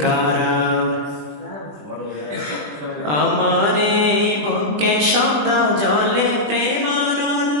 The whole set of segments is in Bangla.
বেকারার আমার এই বুকে সদা জলে প্রেমানন্দ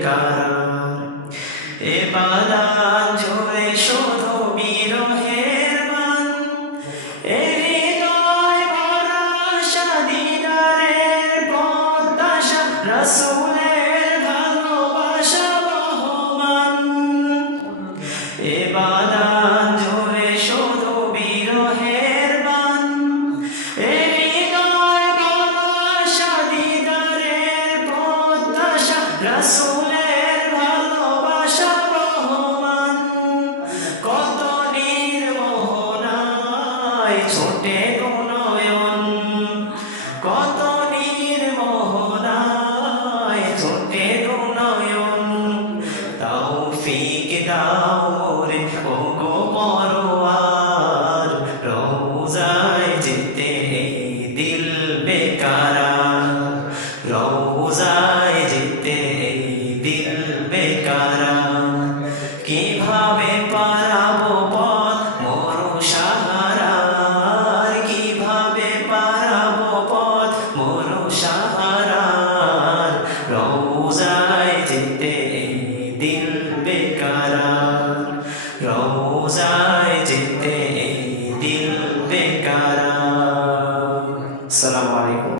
বেকার এ হৃদয় ছোটে নয়ন কত নির্মোহনায় ছোটে নয়ন তাও ফিক দাও রে ও গো পরোয়ার। রোজায় যেতে দিল বেকার। 无在天地。